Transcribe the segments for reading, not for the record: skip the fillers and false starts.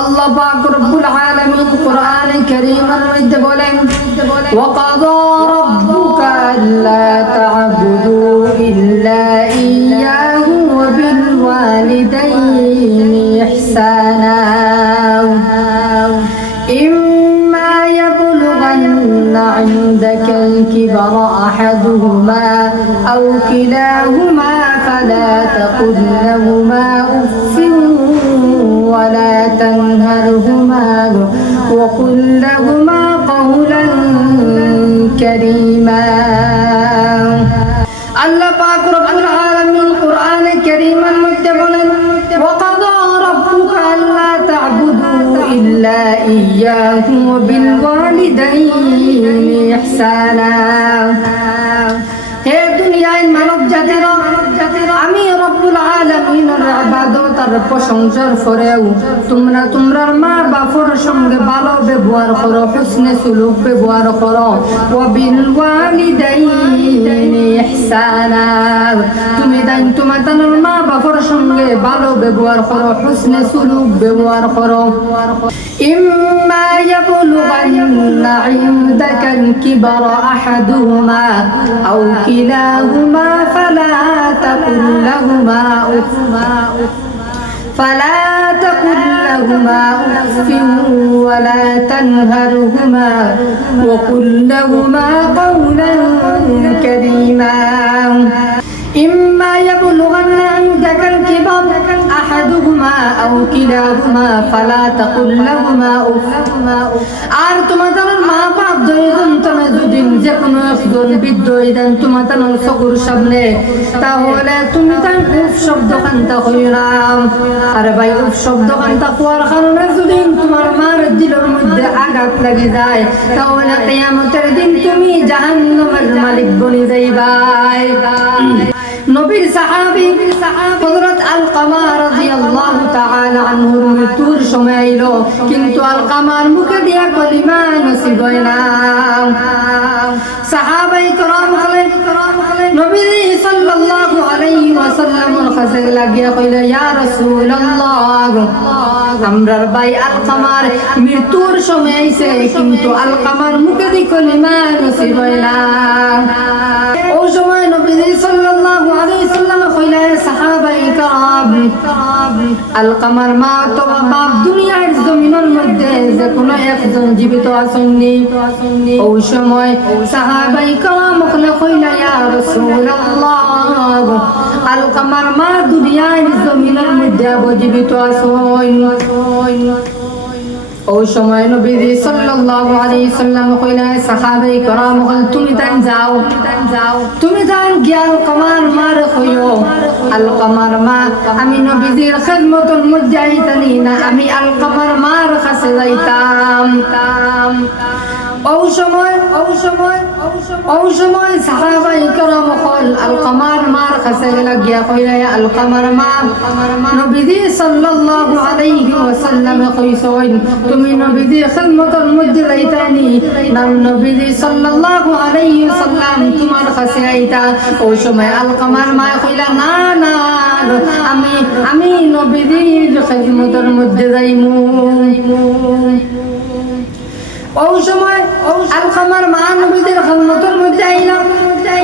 আল্লাহ পাক রব্বুল আলামিন কোরআনে কারীমের মধ্যে বলেন ওয়াকাযা রাব্বুকা আল্লা তা'বুদু ইল্লা ইয়্যাহু ওয়া বিল ওয়ালিদাইনি ইহসানা ইম্মা ইয়াবলুগান্না 'ইনদাকাল কিবরা আহাদুহুমা আও কিলাহুমা ফালা তাকুল লাহুমা উফফিন ولا تنهرهما وقل لهما قولا كريما الله পাক রব্বুল আলামিন কোরআনে কারীমের মধ্যে বলেন ওয়াকাযা রাব্বুকা আল্লা তা'বুদু ইল্লা ইয়্যাহু ওয়া বিল ওয়ালিদাইনি ইহসানা হে দুনিয়ার মানব জাতিরা আমি রব্বুল আলামিনের ইবাদত আর প্রশংসার পরেও তোমরা মা বাবার সঙ্গে ভালো ব্যবহার করো, হুসনে সুলুক ব্যবহার করো। ওয়া বিল ওয়ালিদাইনি ইহসানা তুমি তোমার মা বাবার সঙ্গে ভালো ব্যবহার করো, হুসনে সুলুক ব্যবহার করো। ইম্মা ইয়াবলুগান্না 'ইনদাকাল কিবরা আহাদুহুমা আও কিলাহুমা ফালা তাকুল লাহুমা أف ولا تنهرهما وقل لهما قولا كريما إما يبلغن عندك الكبر أحدهما أو كلاهما فلا تقل لهما أف আর তোমাদের মা বাপ দুইজন তুমি যদি যে কোনো একজন বৃদ্ধ দেন তোমাদের চকুর সামনে, তাহলে তুমি তাই উফ শব্দ কান্তা কইরাম। আরে ভাই, উফ শব্দ কান্তা কোয়ার কারণে যদি তোমার মার দিলের মধ্যে আঘাত লাগে যায়, তাহলে কিয়ামতের দিন তুমি জাহান্নামের মালিক বনি যাইবাই। নবীর সাহাবী হযরত আলকামা রাদিয়াল্লাহু তাআলা আনহুর মৃত্যুর সময় আইলো, কিন্তু আলকামার মুখে দিয়া কলিমা নসিব হয় না। সাহাবায়ে কেরাম নবী সাল্লাল্লাহু আলাইহি ওয়াসাল্লামের কাছে লাগিয়া কইলেন, ইয়া রাসূলুল্লাহ, আমরার ভাই আলকামার মৃত্যুর সময় আইছে, কিন্তু আলকামার মুখে দি কলিমা নসিব হয় না। ওই সময় নবী সাল্লাল্লাহু আলাইহি ওয়াসাল্লাম কইলেন, সাহাবায়ে কেরাম, আলকামার মা তো বাপ দুনিয়ার জমিনের মধ্যে যে কোনো একজন জীবিত আসেননি। ওই সময় সাহাবায়ে কেরাম কইলেন, ইয়া রাসূলুল্লাহ, আলকামার মা দুনিয়ার জমিনের মধ্যে জীবিত আছেন। ওই সময় নবী সাল্লাল্লাহু আলাইহি ওয়াসাল্লাম কইলেন, সাহাবায়ে কেরাম, তুমি তাই যাও, তুমি তাই গিয়া আলকামার মার কইও, আলকামার মা আমি নবীজির খিদমতের মধ্যে আইতানি না, আমি আলকামার মার কাছে যাইতাম। ওই সময় সাহাবায়ে কেরাম আলকামার মার কাছে গিয়া কইলেন, আলকামার মা, নবীজি সাল্লাল্লাহু আলাইহি ওয়াসাল্লাম কইছেন তুমি নবীজির খিদমতের মধ্যে যাইতানি না, নবীজি সাল্লাল্লাহু আলাইহি ওয়াসাল্লাম তোমার কাছে আইতা। ওই সময় আলকামার মা কইলা, না না, আমি নবীজির খিদমতের মধ্যে যাইমু। ওই সময় আলকামার মা নবীদের খিদমতের মধ্যে আইলাম।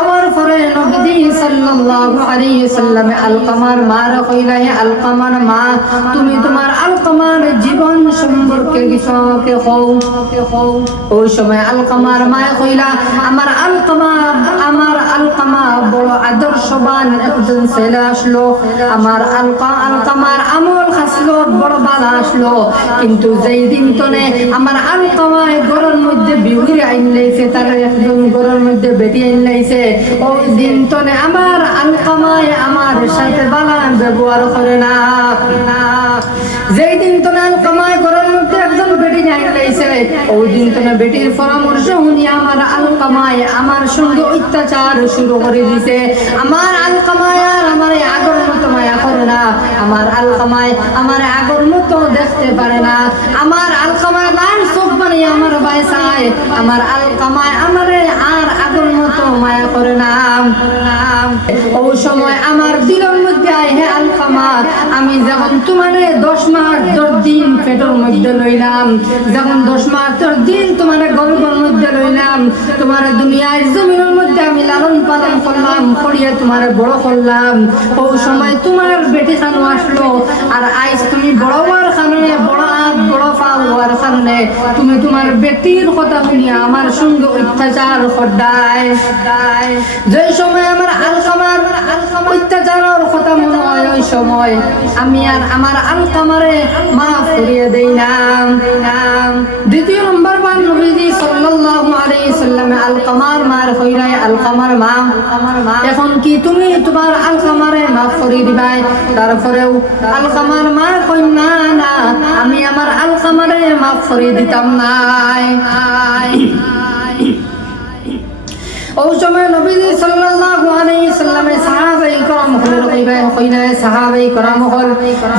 আবার পরে নবী সাল্লাল্লাহু আলাইহি ওয়াসাল্লাম আলকামার মার কইলা, হে আলকামার মা, তুমি তোমার আলকামার জীবন সম্পর্কে কিছু কও। ওই সময় আলকামার মা কইলা, আমার আলকামা বড় আদর্শবান একজন ছেলে আসলো, আমার আলকামার আমল খাসলত বড় ভালো আসলো, কিন্তু যেই দিন তনে আমার আলকামায় ঘরের মধ্যে বিহুরে আইন লাইছে, তার একজন ঘরের মধ্যে বেটি আইন লাইছে, ওই দিন তনে আমার আলকামায় আমার সাথে ভালো ব্যবহার করে না। যেই দিন তনে আলকামায় ঘরের মধ্যে একজন বেটি আইন লাইছে, ওই দিন তনে বেটির পরামর্শ শুনি আমার আলকামায় আমার সঙ্গে অত্যাচার শুরু করে দিছে। আমার আলকামায় আর আমার আগর মতো মায়া করে না, আমার আলকামায় আমার আগর মতো দেখতে পারে না, আমার আলকামায় লাল চোখ বানিয়ে আমার ভাই চায়, আমার আলকামায় আমারে আর আগর মতো মায়া করে না। ওই সময় আমার দিলের মধ্যে আয়, হে আলকামা, আমি যখন তোমারে 10 মাস 10 দিন পেটের মধ্যে লইলাম, যখন 10 মাসের দিন তোমার গর্ভের মধ্যে লইলাম, তোমার দুনিয়ার জমিনের মধ্যে আমি লালন পালন করলাম, করিয়া তোমার বড় করলাম, ওই সময় তোমার বেটি খানো আসলো, আর আজ তুমি বড় হওয়ার কারণে, বড় হাত বড় পা হওয়ার কারণে তুমি তোমার বেটির কথা শুনিয়া আমার সঙ্গে অত্যাচার করদায়। যে সময় আমার আলকামার অত্যাচারের কথা মনে হয়, ওই সময় আমি আর আমার আলকামারে মাফ করিয়ে দেই না। দ্বিতীয় নম্বর বার নবীজি সাল্লাল্লাহু আলাইহি সাল্লামে আলকামার মার হইলাই, আলকামার মা, এখন কি তুমি তোমার আলকামারে মাফ করে দিবাই? তারপরেও আলকামার মা কই না না, আমি আমার আলকামারে মাফ করে দিতাম না। ওই সময় নবীজি সাল্লাল্লাহু আলাইহি সাল্লামে সাহাবায়ে کرام কইনা সাহাবায়ে کرام হল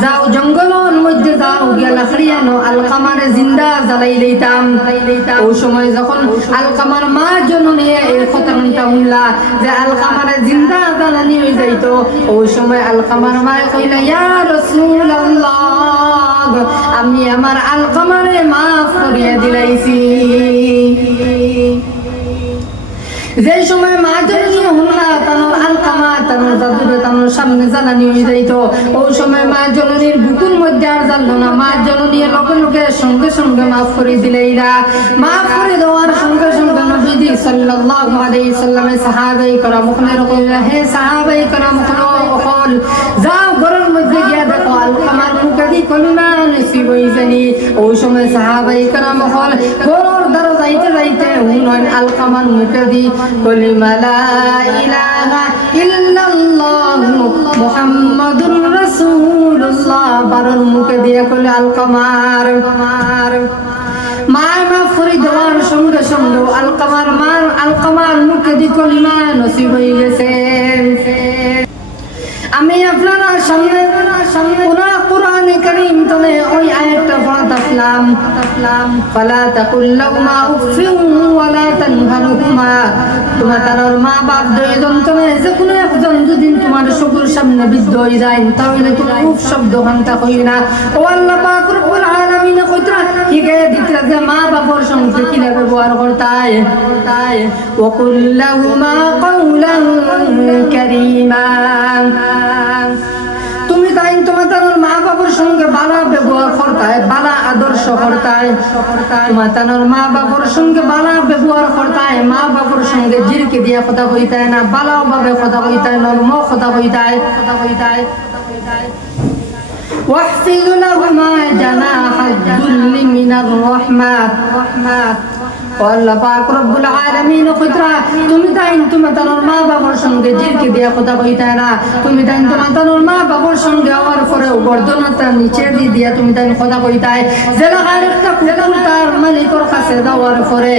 যাও জঙ্গলের মধ্যে যাও গিয়া লাকড়িয়ানো আলকামারে জিন্দা জ্বালাই লইতাম। ওই সময় যখন আলকামার মা জননী এই কথাটা শুনলা যে আলকামারে জিন্দা জ্বালানি হয়ে যাইতো, ওই সময় আলকামার মা কইলা ইয়া রাসূলুল্লাহ, আমি আমার আলকামারে মাফ করিয়া দিলাইছি। যে সময় মা জননী হুনলা তানোর আলকামা তানোর জাদুরে তানোর সামনে জ্বালানি হয়ে যাইত, ওই সময় মা জননীর বুকুর মধ্যে আর জ্বাললো না, মা জননী লগে লগে সঙ্গে সঙ্গে মাফ করে দিলাইলা। মাফ করে দেওয়ার সঙ্গে সঙ্গে নবীজি সাল্লাল্লাহু আলাইহি সাল্লামে সাহাবায়ে کرام কইলা হে সাহাবায়ে کرام কল যাও ঘরের মধ্যে গিয়া দেখো আলকামার মুখে কি কলিমা নসিব হইছানি। ওই সময় সাহাবায়ে کرام কল ঘরের দ্বারা যাইতে যাইতে হুনন আলকামার মুখে দি কলিমা লা ইলাহা ইল্লাল্লাহ মুহাম্মাদুর রাসূলুল্লাহ বারর মুখে দিয়ে কইলে আলকামার মা মাফ করে দেওয়ার সঙ্গে সঙ্গে আলকামার মুখে দি কলিমা নসিব হয়ে গেছে। আমি আপনারা সামনে কোরআনে কারীম তলে ওই আয়াতটা পড়তাম, ফালা তাকুল লাহুমা উফিন ওয়ালা তানহারহুমা, তোমার তার মা বাপ দুইজন তলে যে কোনো একজন যদি তোমার চোখের সামনে বিদ্ধ হয়ে যায় তাহলে তুমি উফ শব্দ ঘন্টা কই না। ও আল্লাহ পাক রব্বুল আলামিন কইরা হিগে দিতরা যে মা বাবার সঙ্গে কি ব্যবহার করতায়, ওয়া কুল লাহুমা কাওলান কারীমা, তুমি তাই তোমার তার মা বাবার সঙ্গে বালা ব্যবহার করতায়, বালা আদর্শ করতায়, তোমার তার মা বাবার সঙ্গে বালা ব্যবহার করতায়, মা বাবার সঙ্গে জিরকে দিয়া কথা কইতায় না, বালা ভাবে কথা কইতায়, নরম কথা কইতায়। واحفظ لهما جناح الذل من الرحمة, আল্লাহ পাক রব্বুল আলামিন কইরা তুমি তাই তোমার তার মা বাবার সঙ্গে জিরকে দিয়া কথা কইতা না, তুমি তাই তোমার তার মা বাবার সঙ্গে হওয়ার পরে গর্দনটা নিচে দিয়া তুমি তাই কথা কইতাই। জেলা আরেকটা কুকুর তার মালিকের কাছে যাওয়ার পরে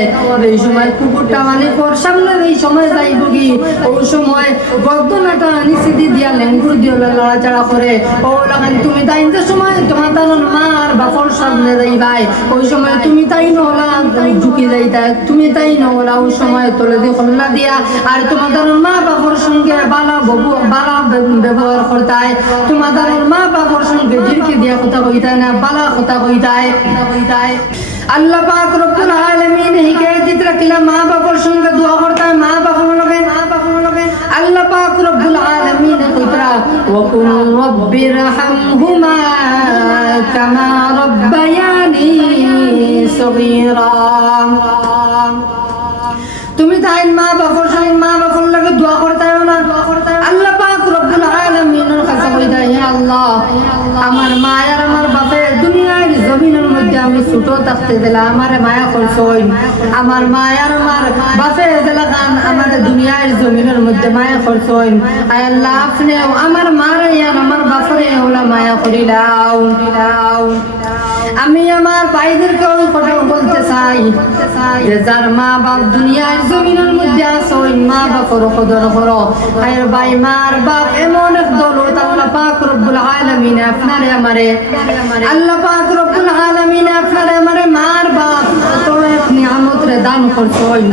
এই সময় কুকুরটা মালিকের সামনে এই সময় যাইব কি, ওই সময় গর্দনটা নিচে দিয়া লেঙ্গুর দিয়ে লড়াচড়া করে, ও লাগান তুমি তাই যে সময় তোমার তার মার বাবার সামনে যাইবাই, ওই সময় তুমি তাই নহলা তুমি ঝুঁকি যাই, তুমি তাই নহলা ওই সময় তোলে দিয়ে খোলা দিয়া আর তোমাদের মা বাবার সঙ্গে বালা ব্যবহার করতায়, তোমাদের মা বাবার সঙ্গে জিরকে দিয়া কথা কইতায় না, বালা কথা কইতায়। আল্লাহ পাক রব্বুল আলামিন হিকায়াত দিতে রাখিলা মা বাবার সঙ্গে দোয়া করতায়, মা বাবার লগে আল্লাহ পাক রব্বুল আলামিন কইতরা ওয়া কুল রাব্বিরহামহুমা কামা রাব্বায়ানি সগীরা, তুমি তাই মা বাবার লগে দোয়া করতায় না, আল্লাহ পাক রব্বুল আলামিনের কাছে কইতায় হে আল্লাহ আমার মা আর আমার বাপে দুনিয়ার জমিনের মধ্যে আমি ছোট থাকতে দিলা আমারে মায়া করছই, আমার মা আর আমার বাপে দিলা গান আমার দুনিয়ার জমিনের মধ্যে মায়া করছই, আয় আল্লাহ আপনিও আমার মারে আর আমার বাপরে ওলা মায়া করিলাও। আমি আমার ভাইদেরকে ওই কথা বলতে চাই যে যার মা বাপ দুনিয়ার জমিনের মধ্যে আছে ওই মা বাপের কদর করো। আর ভাই মার বাপ এমন এক দৌলত আল্লাহ পাক রব্বুল আলামিন আপনারে আমারে, আল্লাহ পাক রব্বুল আলামিন আপনারে আমারে মার বাপ তো এক নিয়ামত রে দান করছই,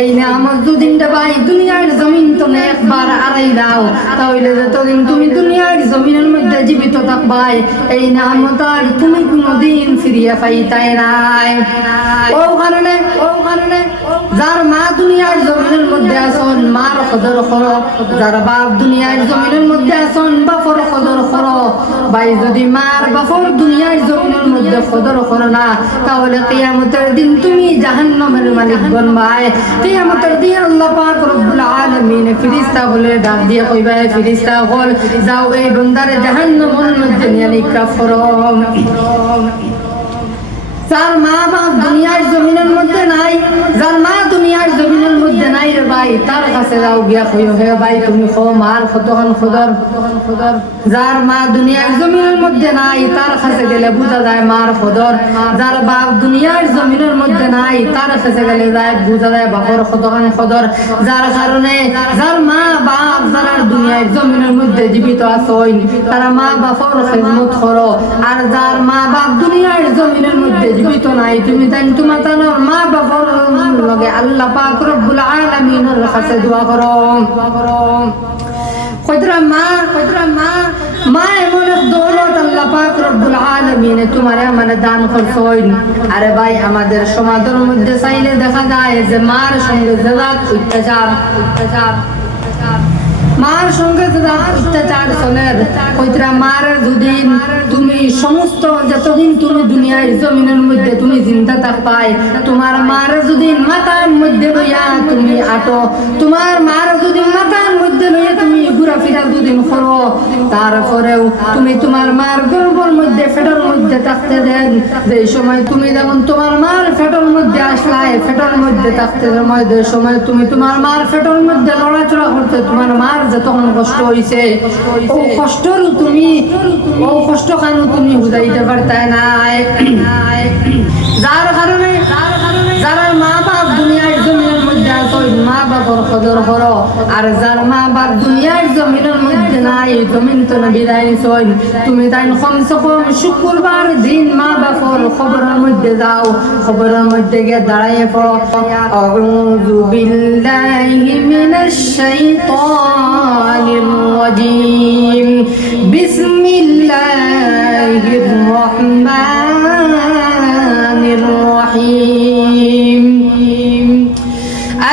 এই নিয়ামত দুদিন ভাই দুনিয়ার জমিন তো একবার আড়াই দাও তাহলে যতদিন তুমি দুনিয়ার জমিনের মধ্যে জীবিত থাকবাই এই নিয়ামত আর তুমি কোনোদিন ফিরিয়ে পাইতাই নাই। ও কারণে যার মা দুনিয়ার জমিনের মধ্যে আসন মার কদর করো, যার বাপ দুনিয়ার জমিনের মধ্যে আসন বাপর কদর করো। ভাই যদি মার বাপর দুনিয়ার জমিনের মধ্যে কদর করো না, তাহলে কিয়ামতের দিন তুমি জাহান্নামের মালিক বনবাই। কিয়ামতের দিন আল্লাহ পাক রব্বুল আলামিন ফেরেশতা বলে ডাক দিয়ে কইবা, ফেরেশতা হল যাও এই বান্দারে জাহান্নামের মধ্যে নিয়ে নিক্ষেপ করো। যার মা বাপ দুনিয়ার জমিনের মধ্যে নাই, যার মা দুনিয়ার জমিনের মধ্যে নাই রে ভাই, তার কাছে যাও গিয়া কইও হে ভাই তুমি কো মার কতক্ষণ খদর। যার মা দুনিয়ার জমিনের মধ্যে নাই তার কাছে গেলে বুঝা যায় মার কদর। যার বাপ দুনিয়ার জমিনের মধ্যে নাই তার কাছে গেলে যায় বুঝা যায় বাপর কতক্ষণ কদর। যার কারণে যার মা বাপ যারা দুনিয়ার জমিনের মধ্যে জীবিত আছেন তারা মা বাপর খেদমত করো। আর যার মা বাপ দুনিয়ার জমিনের মধ্যে জীবিত নাই, তুমি তাই তোমার তানোর মা বাপর লগে আল্লাহ পাক রব্বুল আলামিনের কাছে দোয়া করো। কইতরা মা এমন এক দৌলত আল্লাহ পাক রব্বুল আলামিন তোমারে মানে দান করছেন। আরে ভাই আমাদের সমাজের মধ্যে চাইলে দেখা যায় যে মার সঙ্গে জাত অত্যাচার মার সঙ্গে অত্যাচার চলে। কইতরা মার যদি তুমি সমস্ত যতদিন তুমি দুনিয়ার জমিনের মধ্যে তুমি জিন্দা থাকবাই, তোমার মার যদি মাথার মধ্যে লইয়া তুমি আটো, তোমার মার যদি মাথার মধ্যে লইয়া তুমি ঘোরাফেরা দুদিন করো, তারপরেও তুমি তোমার মার গর্ভের মধ্যে ফেটের মধ্যে থাকতে দেন। যে সময় তুমি যেমন তোমার মার ফেটের মধ্যে আসলাই, ফেটের মধ্যে থাকতে সময় তুমি তোমার মার ফেটের মধ্যে লড়াচড়া করতে তোমার মার যতক্ষণ কষ্ট হয়েছে, ও কষ্টরও তুমি ও কষ্ট কেন তুমি বুঝাইতে পারতে নাই। যার কারণে যারা মা বাপ দুনিয়ার জমিনের মধ্যে আছে মা বাপর কদর করো। আর যার মা বাপ দুনিয়ার জমিনের মধ্যে নাই, জমিন তো বিদায় নিছই, তুমি তাই কমসে কম শুক্রবার দিন মা বাপর খবরের মধ্যে যাও, খবরের মধ্যে গিয়ে দাঁড়াইয়ে পড়ো আউযু বিল্লাহি মিনাশ শাইতানির রাজিম বিসমিল্লাহির রহমানির রহিম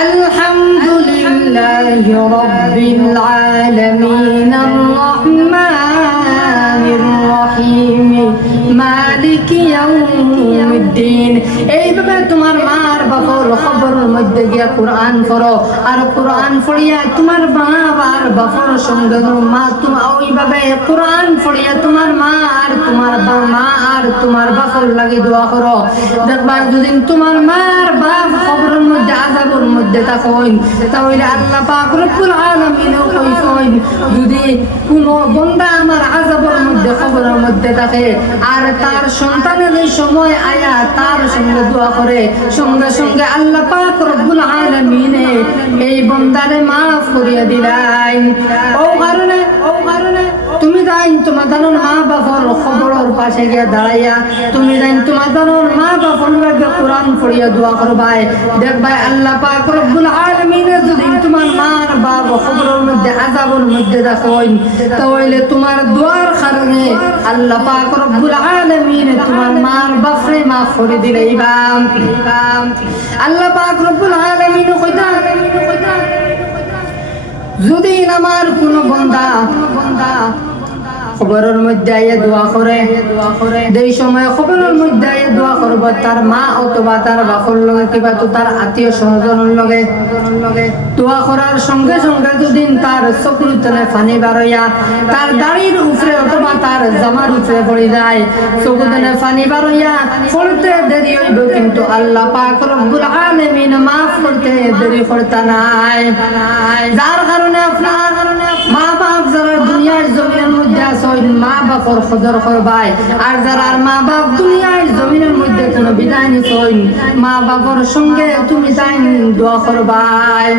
আলহামদুলিল্লাহি রাব্বিল আলামিন আর রহমানির রহিম মালিকি ইয়াউমিদ্দিন। এইভাবে তোমার মার বাপর খবরের মধ্যে গিয়া কোরআন পড়ো। আর কোরআন পড়িয়া তোমার বাবার বাপর সঙ্গে মা তোমার ওইভাবে কোরআন পড়িয়া তোমার মা আর তোমার বাপর লাগে দোয়া করো। দেখবা যদি তোমার মার বাপ খবরের মধ্যে আযাবের মধ্যে থাকেন, তাহলে আল্লাহ পাক রব্বুল আলামিন কইছেন যদি কোনো বান্দা আমার আযাবের মধ্যে খবরের মধ্যে থাকে আর তার সন্তানের এই সময় আয়া তার সঙ্গে দোয়া করে, সঙ্গে সঙ্গে আল্লাহ পাক রব্বুল আলামিন এই বান্দারে মাফ করিয়া দিলেন। ও কারণে তুমি জান তোমার জানোর মা বাবার খবরের পাশে গিয়া দাঁড়াইয়া তুমি জান তোমার জানোর মা বাবার লাগে কোরআন পড়িয়া দোয়া করবাই। দেখবাই আল্লাহ পাক রব্বুল আলামিন যদি তোমার মার বাপ খবরের মধ্যে আযাবের মধ্যে দেখেন, তাহলে তোমার দোয়ার কারণে আল্লাহ পাক রব্বুল আলামিন তোমার মার বাপরে মাফ করে দিলেইবা। আল্লাহ পাক রব্বুল আলামিন কইতা যদি আমার কোন বান্দা খবরের মধ্যে আইয়া দোয়া করে, যেই সময় খবরের মধ্যে আইয়া দোয়া করবো তার মা অথবা তার বাপর লগে কিবা তো তার আত্মীয় স্বজনের লগে দোয়া করার সঙ্গে সঙ্গে যদি তার চকুর তলে পানি বারইয়া তার দাড়ির উপরে অথবা তার জামার উপরে পড়ে যায়, চকুর তলে পানি বারইয়া পড়তে দেরি হইব, কিন্তু আল্লাহ পাক রব্বুল আলামিন মাফ করতে দেরি করতে নাই। যার কারণে আপনার মা বাপ যারা দুনিয়ার জমিনের মধ্যে আছে মা বাপর কদর করবাই। আর যারা মা বাপ দুনিয়ার জমিনের মধ্যে কোনো বিদায় নিছই মা বাপর সঙ্গে তুমি তাই দোয়া করবাই।